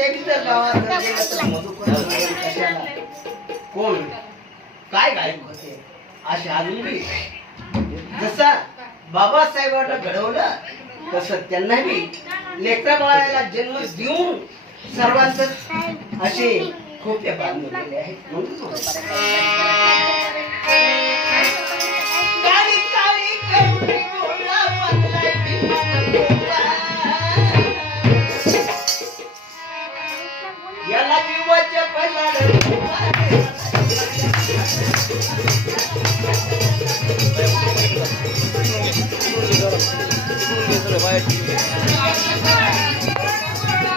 त्यांनी जर गावात जर गेलं तर मधुकर कशाला कोण काय गायक होते असे अजून बी जसा बाबासाहेबांना घडवलं तसं त्यांना बी लेकरा बाळाला जन्म देऊन सर्वांच असे खोटे बांधलेले आहेत म्हणून याला जीवाच्या पहिला